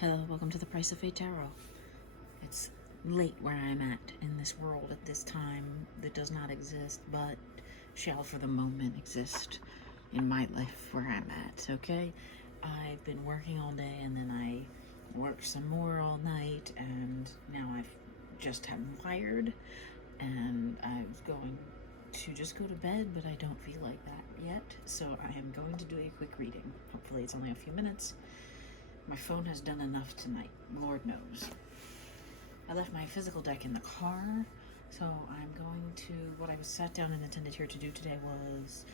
Hello, welcome to the Price of Fate Tarot. It's late where I'm at in this world at this time that does not exist, but shall for the moment exist in my life where I'm at, okay? I've been working all day and then I worked some more all night and now I've just am wired and I was going to just go to bed, but I don't feel like that yet, so I am going to do a quick reading. Hopefully it's only a few minutes. My phone has done enough tonight, Lord knows. I left my physical deck in the car, so I'm going to, what I was sat down and intended here to do today was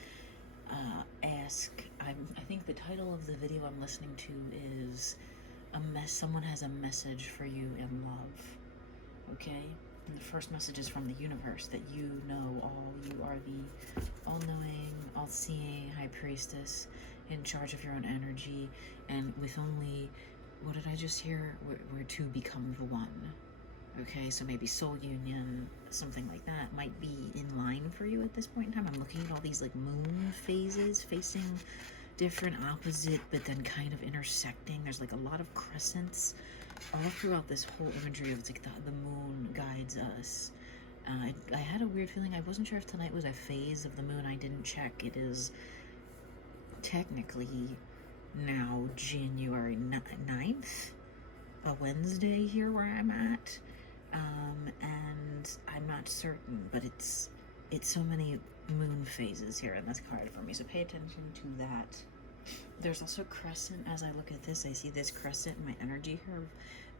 I think the title of the video I'm listening to is someone has a message for you in love, okay? And the first message is from the universe, that you know all, you are the all-knowing, all-seeing high priestess in charge of your own energy, and with only, what did I just hear? We're to become the one. Okay, so maybe soul union, something like that, might be in line for you at this point in time. I'm looking at all these like moon phases facing different opposite, but then kind of intersecting. There's like a lot of crescents all throughout this whole imagery of like the moon guides us. I had a weird feeling. I wasn't sure if tonight was a phase of the moon. I didn't check. It is technically now January 9th, a Wednesday here where I'm at, and I'm not certain, but it's so many moon phases here in this card for me, so pay attention to that. There's also crescent. As I look at this, I see this crescent in my energy here of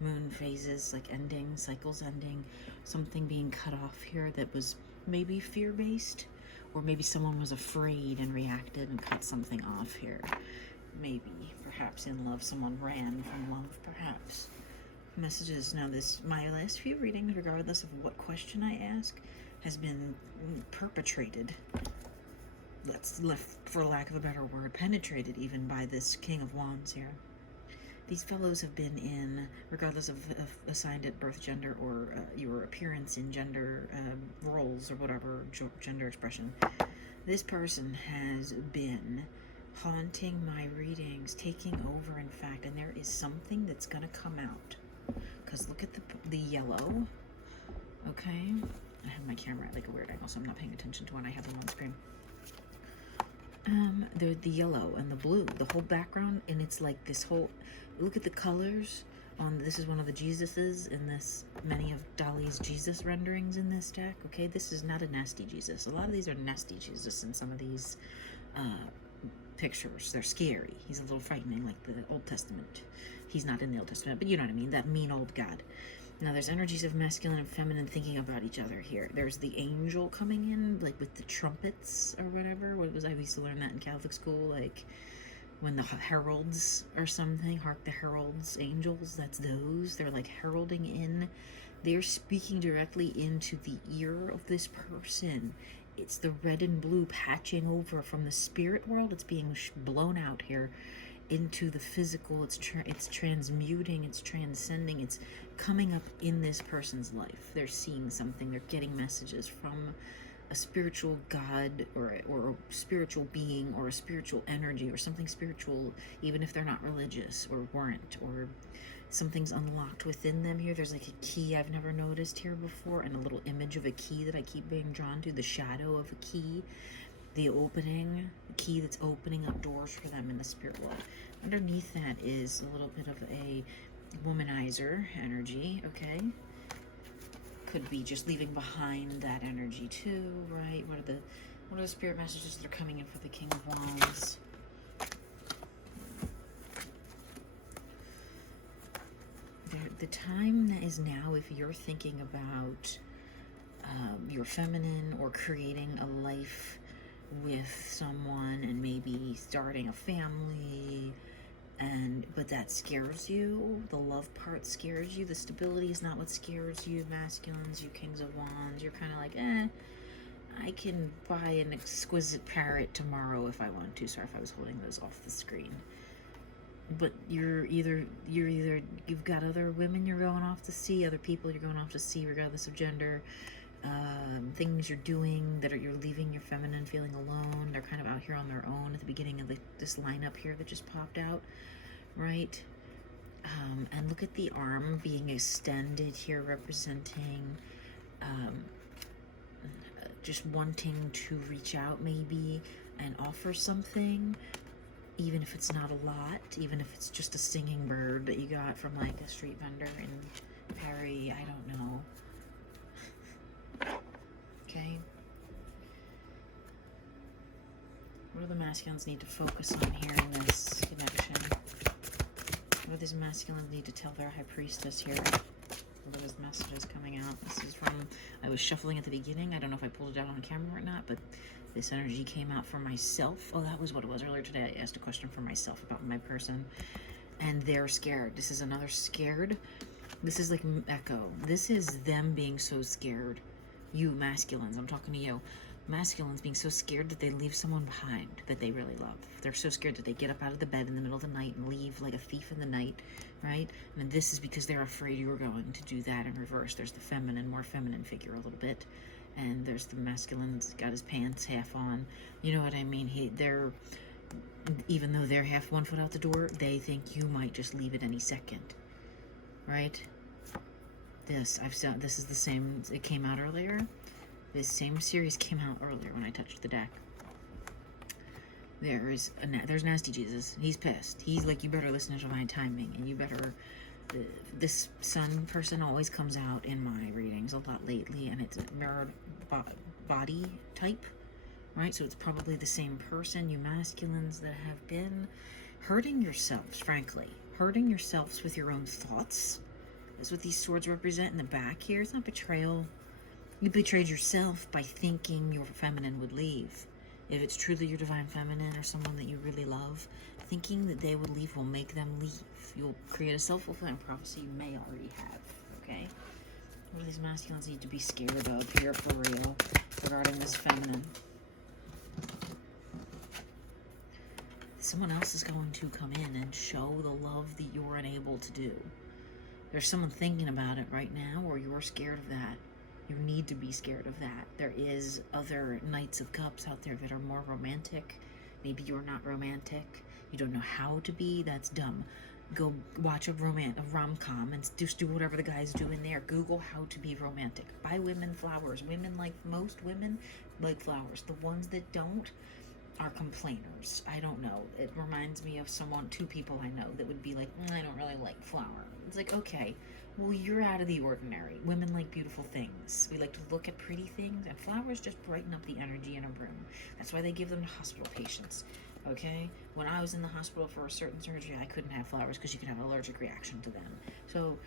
moon phases, like ending, cycles ending, something being cut off here that was maybe fear-based, or maybe someone was afraid and reacted and cut something off here. Maybe, perhaps in love, someone ran from love, perhaps. Messages. Now my last few readings, regardless of what question I ask, has been perpetrated. Let's, for lack of a better word, penetrated even by this King of Wands here. These fellows have been in, regardless of assigned at birth gender or your appearance in gender roles or whatever, gender expression, this person has been haunting my readings, taking over, in fact, and there is something that's going to come out. Because look at the yellow, okay? I have my camera at like a weird angle, so I'm not paying attention to when I have them on screen. The yellow and the blue, the whole background, and it's like this whole, look at the colors on, this is one of the Jesuses in this, many of Dali's Jesus renderings in this deck, okay? This is not a nasty Jesus. A lot of these are nasty Jesus in some of these pictures. They're scary. He's a little frightening, like the Old Testament. He's not in the Old Testament, but you know what I mean, that mean old God. Now there's energies of masculine and feminine thinking about each other here. There's the angel coming in, like with the trumpets or whatever. What was, I used to learn that in Catholic school, like when the heralds or something, hark the heralds, angels, that's those. They're like heralding in. They're speaking directly into the ear of this person. It's the red and blue patching over from the spirit world. It's being blown out here into the physical. It's transmuting, it's transcending, it's coming up in this person's life. They're seeing something, they're getting messages from a spiritual God or a spiritual being or a spiritual energy or something spiritual, even if they're not religious or weren't, or something's unlocked within them here. There's like a key I've never noticed here before, and a little image of a key that I keep being drawn to, the shadow of a key, the opening, the key that's opening up doors for them in the spirit world. Underneath that is a little bit of a womanizer energy, okay? Could be just leaving behind that energy too, right? What are the spirit messages that are coming in for the King of Wands? The time that is now, if you're thinking about your feminine or creating a life with someone and maybe starting a family, but that scares you, the love part scares you, the stability is not what scares you, masculines, you Kings of Wands, you're kind of like, I can buy an exquisite parrot tomorrow if I want to. Sorry if I was holding those off the screen. But you've got other women you're going off to see, other people you're going off to see, regardless of gender, things you're doing you're leaving your feminine, feeling alone. They're kind of out here on their own at the beginning of this lineup here that just popped out, right? And look at the arm being extended here, representing just wanting to reach out maybe and offer something, even if it's not a lot, even if it's just a singing bird that you got from like a street vendor in Paris, I don't know. Okay. What do the masculines need to focus on here in this connection? What do these masculines need to tell their high priestess here? What are those messages coming out? This is from, I was shuffling at the beginning. I don't know if I pulled it out on camera or not, but this energy came out for myself. Oh, that was what it was earlier today. I asked a question for myself about my person, and they're scared. This is another scared. This is like echo. This is them being so scared. You masculines, I'm talking to you. Masculines being so scared that they leave someone behind that they really love. They're so scared that they get up out of the bed in the middle of the night and leave like a thief in the night, right? And this is because they're afraid you're going to do that in reverse. There's the feminine, more feminine figure a little bit, and there's the masculine's got his pants half on. You know what I mean? They're, even though they're half 1 foot out the door, they think you might just leave at any second, right? This is the same. It came out earlier. This same series came out earlier when I touched the deck. There's Nasty Jesus. He's pissed. He's like, you better listen to divine timing, and you better. This sun person always comes out in my readings a lot lately, and it's a mirrored body type, right? So it's probably the same person. You masculines that have been hurting yourselves, frankly, hurting yourselves with your own thoughts. That's what these swords represent in the back here. It's not betrayal. You betrayed yourself by thinking your feminine would leave. If it's truly your divine feminine or someone that you really love, thinking that they would leave will make them leave. You'll create a self-fulfilling prophecy you may already have, okay? What do these masculines need to be scared of here for real regarding this feminine? Someone else is going to come in and show the love that you're unable to do. There's someone thinking about it right now, or you're scared of that. You need to be scared of that. There is other Knights of Cups out there that are more romantic. Maybe you're not romantic. You don't know how to be. That's dumb. Go watch a rom-com and just do whatever the guys do in there. Google how to be romantic. Buy women flowers. Most women like flowers. The ones that don't are complainers. I don't know. It reminds me of two people I know that would be like, I don't really like flowers. It's like, okay, well, you're out of the ordinary. Women like beautiful things. We like to look at pretty things, and flowers just brighten up the energy in a room. That's why they give them to hospital patients, okay? When I was in the hospital for a certain surgery, I couldn't have flowers because you could have an allergic reaction to them. So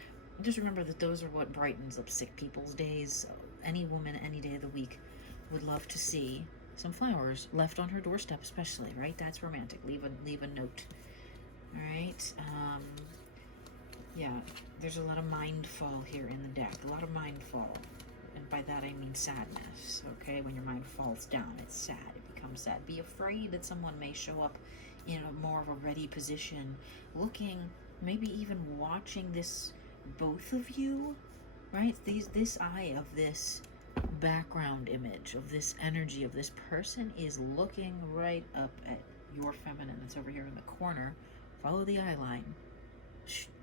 just remember that those are what brightens up sick people's days. So any woman, any day of the week would love to see some flowers left on her doorstep, especially, right? That's romantic. Leave a note. All right. Yeah, there's a lot of mindfall here in the deck. A lot of mindfall. And by that I mean sadness, okay? When your mind falls down, it's sad. It becomes sad. Be afraid that someone may show up in a more of a ready position, looking, maybe even watching this, both of you, right? This eye of this background image, of this energy, of this person is looking right up at your feminine that's over here in the corner. Follow the eye line.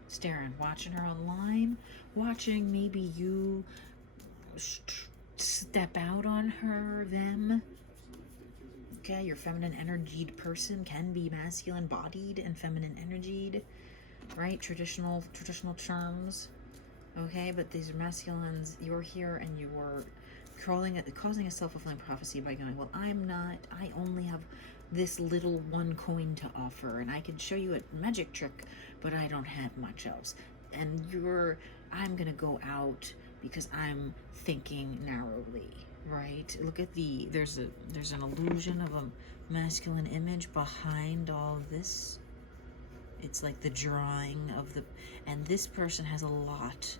Staring, watching her online, watching maybe you step out on her, them. Okay, your feminine energied person can be masculine bodied and feminine energied, right? Traditional terms. Okay, but these are masculines. You're here and you're causing a self-fulfilling prophecy by going, well, I only have this little one coin to offer, and I can show you a magic trick, but I don't have much else. And I'm gonna go out because I'm thinking narrowly, right? Look at there's an illusion of a masculine image behind all of this. It's like the drawing of and this person has a lot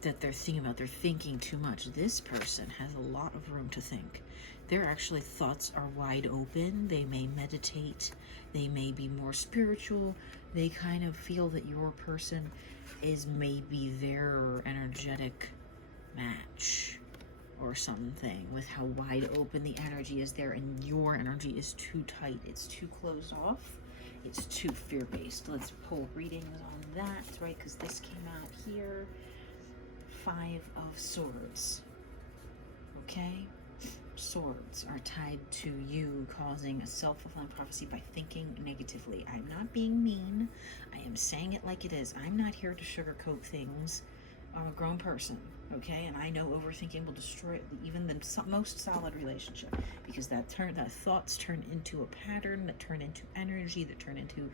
that they're thinking about. They're thinking too much. This person has a lot of room to think. Their actually thoughts are wide open. They may meditate. They may be more spiritual. They kind of feel that your person is maybe their energetic match or something, with how wide open the energy is there, and your energy is too tight. It's too closed off. It's too fear-based. Let's pull readings on that, right? Because this came out here. 5 of Swords. Okay? Swords are tied to you causing a self-fulfilling prophecy by thinking negatively. I'm not being mean. I am saying it like it is. I'm not here to sugarcoat things. I'm a grown person, okay? And I know overthinking will destroy even the most solid relationship, because that thoughts turn into a pattern, that turn into energy, that turn into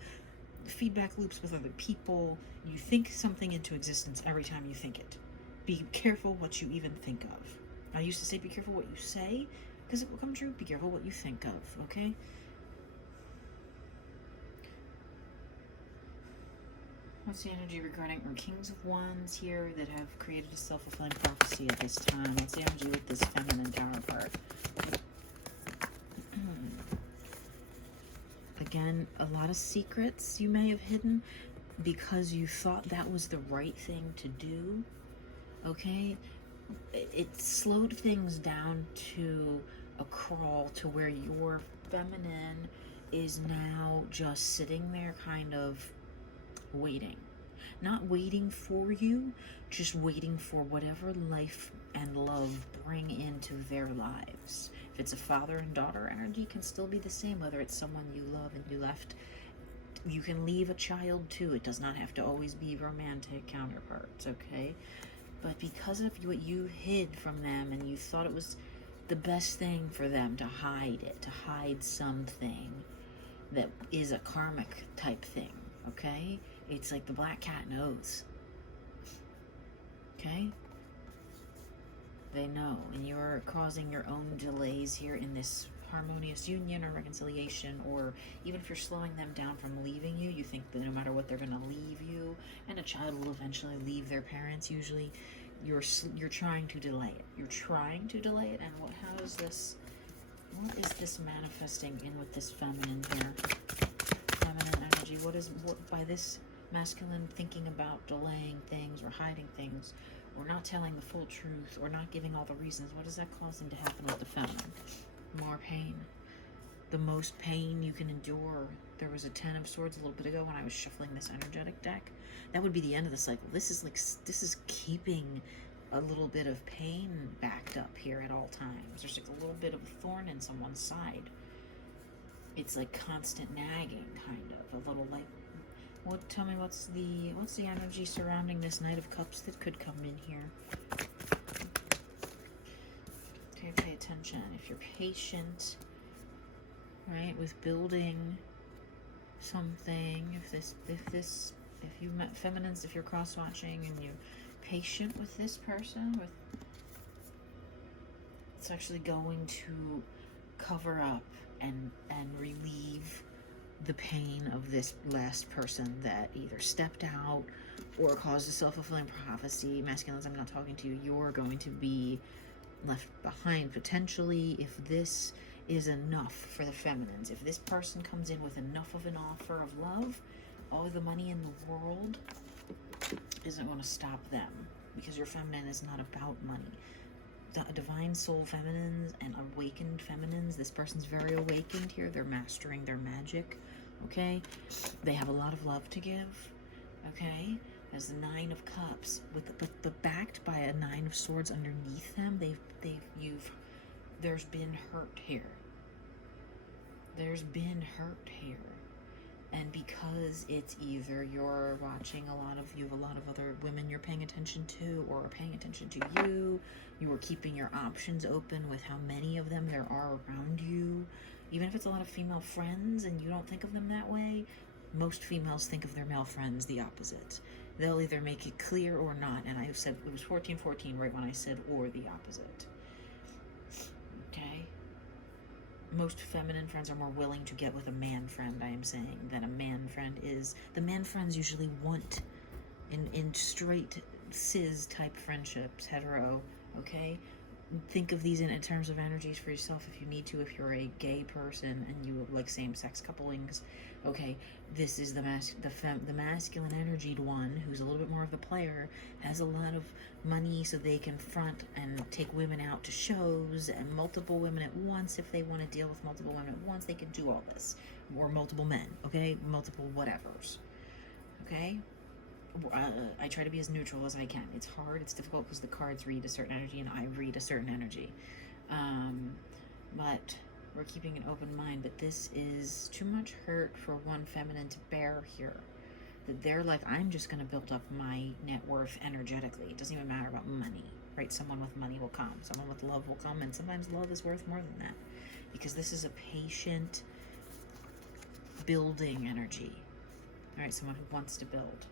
feedback loops with other people. You think something into existence every time you think it. Be careful what you even think of. I used to say be careful what you say, because it will come true. Be careful what you think of, okay? What's the energy regarding our Kings of Wands here that have created a self-fulfilling prophecy at this time? What's the energy with this feminine counterpart? Again, a lot of secrets you may have hidden because you thought that was the right thing to do, okay? It slowed things down to a crawl to where your feminine is now just sitting there kind of waiting. Not waiting for you, just waiting for whatever life and love bring into their lives. If it's a father and daughter energy, can still be the same, whether it's someone you love and you left. You can leave a child too. It does not have to always be romantic counterparts, okay? But because of what you hid from them and you thought it was the best thing for them to hide it, to hide something that is a karmic type thing, okay? It's like the black cat knows, okay? They know, and you're causing your own delays here in this harmonious union or reconciliation, or even if you're slowing them down from leaving you, you think that no matter what they're going to leave you, and a child will eventually leave their parents usually. You're trying to delay it. You're trying to delay it, and what is this manifesting in with this feminine here? Feminine energy. What by this masculine thinking about delaying things or hiding things or not telling the full truth or not giving all the reasons? What is that causing to happen with the feminine? More pain. The most pain you can endure. There was a 10 of Swords a little bit ago when I was shuffling this energetic deck. That would be the end of the cycle. This is keeping a little bit of pain backed up here at all times. There's like a little bit of a thorn in someone's side. It's like constant nagging, kind of. A little like, tell me what's the energy surrounding this Knight of Cups that could come in here? Okay, pay attention. If you're patient, right, with building something, if you met feminines, if you're cross-watching and you're patient with this person, it's actually going to cover up and relieve the pain of this last person that either stepped out or caused a self-fulfilling prophecy. Masculines, I'm not talking to you. You're going to be left behind potentially if this is enough for the feminines. If this person comes in with enough of an offer of love, all the money in the world isn't going to stop them, because your feminine is not about money. Divine soul feminines and awakened feminines, this person's very awakened here. They're mastering their magic, okay? They have a lot of love to give, okay? There's the 9 of Cups, but backed by a 9 of Swords underneath them. There's been hurt here. There's been hurt here. And because it's either you're watching you have a lot of other women you're paying attention to or are paying attention to you, you are keeping your options open with how many of them there are around you. Even if it's a lot of female friends and you don't think of them that way, most females think of their male friends the opposite. They'll either make it clear or not. And I said it was 14-14 right when I said or the opposite. Okay? Most feminine friends are more willing to get with a man friend, I am saying, than a man friend is. The man friends usually want in straight cis type friendships, hetero, okay? think of these in terms of energies for yourself if you need to. If you're a gay person and you like same-sex couplings, okay, this is the masculine energied one who's a little bit more of the player, has a lot of money so they can front and take women out to shows, and multiple women at once. If they want to deal with multiple women at once, they can do all this. Or multiple men, okay, multiple whatevers, okay. I try to be as neutral as I can. It's hard, it's difficult, because the cards read a certain energy and I read a certain energy. But we're keeping an open mind. But this is too much hurt for one feminine to bear here. That they're like, I'm just going to build up my net worth energetically. It doesn't even matter about money, right? Someone with money will come. Someone with love will come. And sometimes love is worth more than that. Because this is a patient building energy. All right, someone who wants to build.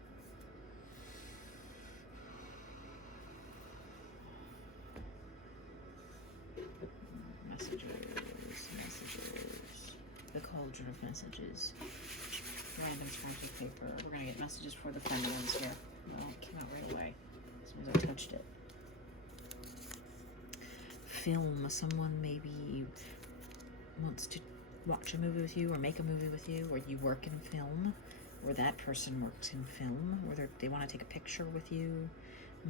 The cauldron of messages. Random scraps of paper. We're gonna get messages for the feminines here. Well, it came out right away as soon as I touched it. Film. Someone maybe wants to watch a movie with you or make a movie with you, or you work in film, or that person works in film, or they want to take a picture with you.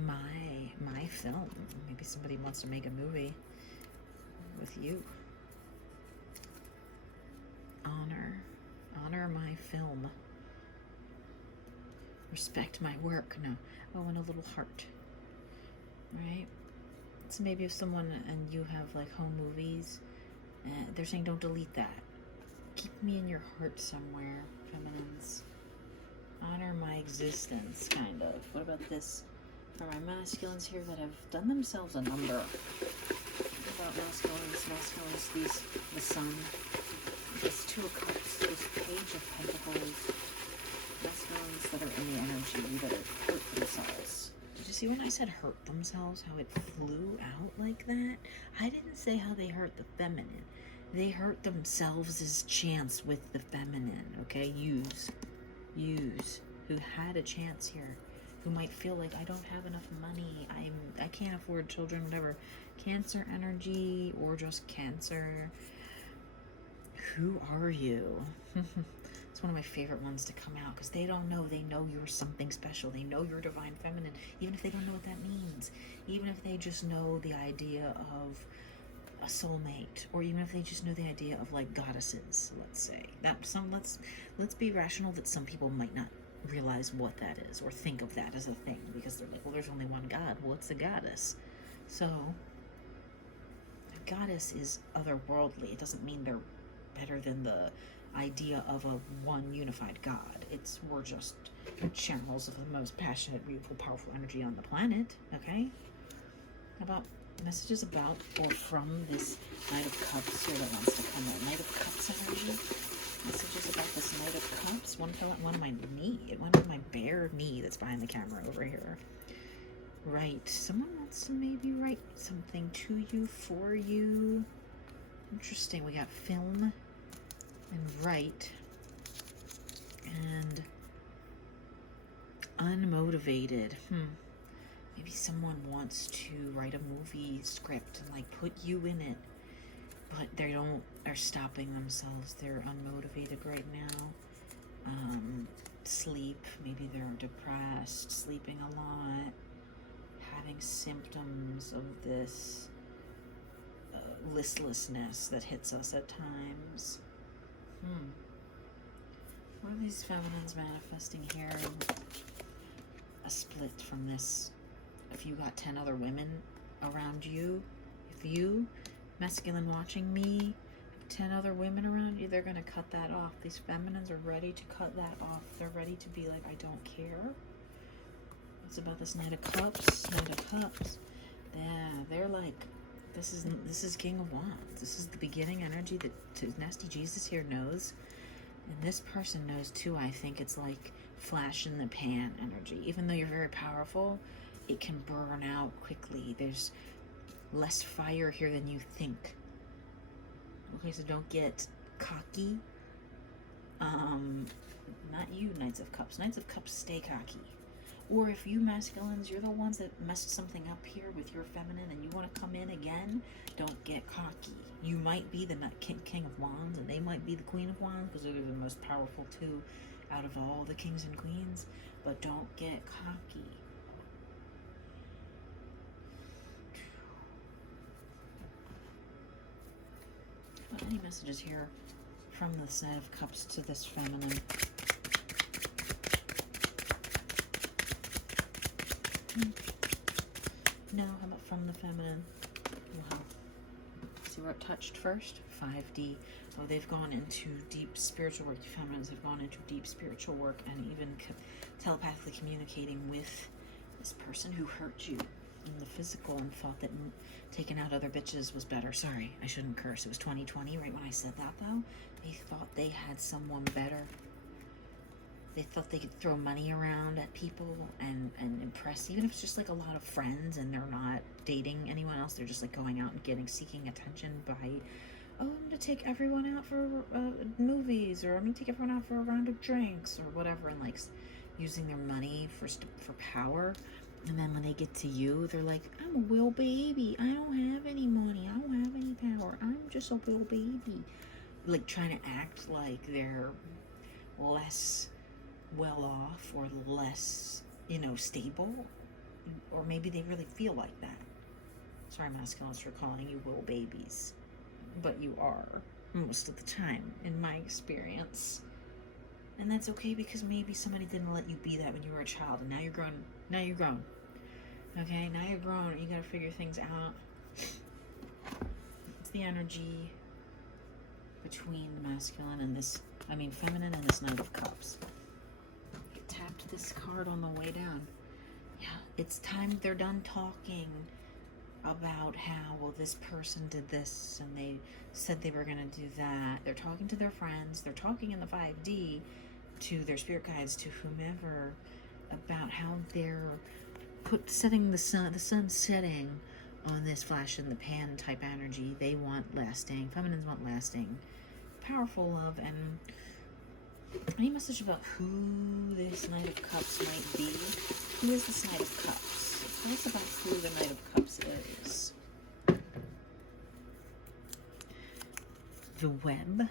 My film. Maybe somebody wants to make a movie with you. Honor my film. Respect my work. No. Oh, and a little heart. Right? So maybe if someone and you have like home movies, they're saying don't delete that. Keep me in your heart somewhere, feminines. Honor my existence, kind of. What about this? For my masculines here that have done themselves a number. What about masculines, the sun. This Two of Cups, this Page of Pentacles, masculines that are in the energy that have hurt themselves. Did you see when I said hurt themselves, how it flew out like that? I didn't say how they hurt the feminine. They hurt themselves' chance with the feminine, okay? Use, who had a chance here, who might feel like I don't have enough money, I can't afford children, whatever. Cancer energy, or just Cancer. Who are you? It's one of my favorite ones to come out, because they don't know. They know you're something special. They know you're divine feminine, even if they don't know what that means. Even if they just know the idea of a soulmate, or even if they just know the idea of like goddesses, let's say. Let's be rational that some people might not realize what that is or think of that as a thing, because they're like, well, there's only one God. Well, it's a goddess. So a goddess is otherworldly. It doesn't mean they're better than the idea of a one unified God. We're just channels of the most passionate, beautiful, powerful energy on the planet, okay? How about messages about or from this Knight of Cups here that wants to come in? Knight of Cups energy? Messages about this Knight of Cups? One fell on one of my knee. It went on my bare knee that's behind the camera over here. Right. Someone wants to maybe write something to you, for you. Interesting. We got film and write and unmotivated. Maybe someone wants to write a movie script and like put you in it, but are stopping themselves. They're unmotivated right now. Sleep. Maybe they're depressed, sleeping a lot, having symptoms of this listlessness that hits us at times. What are these feminines manifesting here? A split from this. If you got 10 other women around you, if you, masculine watching me, 10 other women around you, they're going to cut that off. These feminines are ready to cut that off. They're ready to be like, I don't care. It's about this Knight of Cups. Knight of Cups. Yeah, they're like, this is King of Wands. This is the beginning energy that Nasty Jesus here knows. And this person knows too. I think it's like flash in the pan energy. Even though you're very powerful, it can burn out quickly. There's less fire here than you think. Okay, so don't get cocky. Not you, Knights of Cups. Knights of Cups, stay cocky. Or if you masculines, you're the ones that messed something up here with your feminine and you want to come in again, don't get cocky. You might be the king of wands and they might be the queen of wands because they're the most powerful two out of all the kings and queens, but don't get cocky. Any messages here from this Knight of Cups to this feminine? No, how about from the feminine? Wow. See where it touched first? 5D. Oh, they've gone into deep spiritual work. The feminines have gone into deep spiritual work and even telepathically communicating with this person who hurt you in the physical and thought that taking out other bitches was better. Sorry, I shouldn't curse. It was 2020 right when I said that, though. They thought they had someone better. They thought they could throw money around at people and impress, even if it's just like a lot of friends and they're not dating anyone else. They're just like going out and seeking attention by, oh, I'm gonna take everyone out for movies, or I'm gonna take everyone out for a round of drinks or whatever, and like using their money for power. And then when they get to you, they're like, I'm a will baby. I don't have any money. I don't have any power. I'm just a will baby. Like trying to act like they're less well off or less, stable. Or maybe they really feel like that. Sorry, masculines, for calling you will babies. But you are, most of the time, in my experience. And that's okay because maybe somebody didn't let you be that when you were a child. And now you're grown. Now you're grown. Okay, now you're grown. You gotta figure things out. It's the energy between masculine and this, feminine and this Knight of Cups. I tapped this card on the way down. Yeah, it's time they're done talking about how, well, this person did this and they said they were gonna do that. They're talking to their friends. They're talking in the 5D to their spirit guides, to whomever, about how they're setting the sun setting on this flash in the pan type energy. They want lasting. Feminines want lasting, powerful love. And any message about who this Knight of Cups might be? Who is this Knight of Cups? Tell us about who the Knight of Cups is. The web.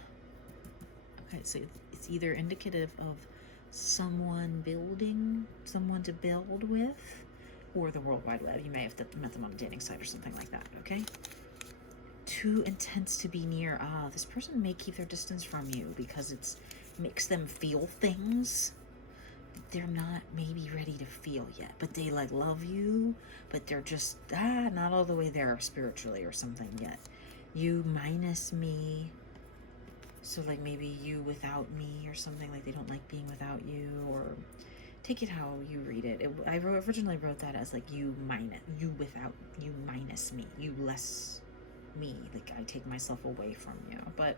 Okay, so it's either indicative of someone building, someone to build with, or the World Wide Web. You may have met them on a dating site or something like that, okay? Too intense to be near. This person may keep their distance from you because it makes them feel things that they're not maybe ready to feel yet. But they love you, but they're just not all the way there spiritually or something yet. You minus me. So maybe you without me or something, they don't like being without you, or take it how you read it. I originally wrote that as you minus me, you less me, I take myself away from you. But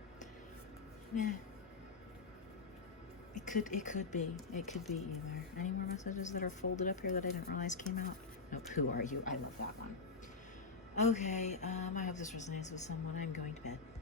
it could be either. Any more messages that are folded up here that I didn't realize came out? Nope. Who are you? I love that one. Okay, I hope this resonates with someone. I'm going to bed.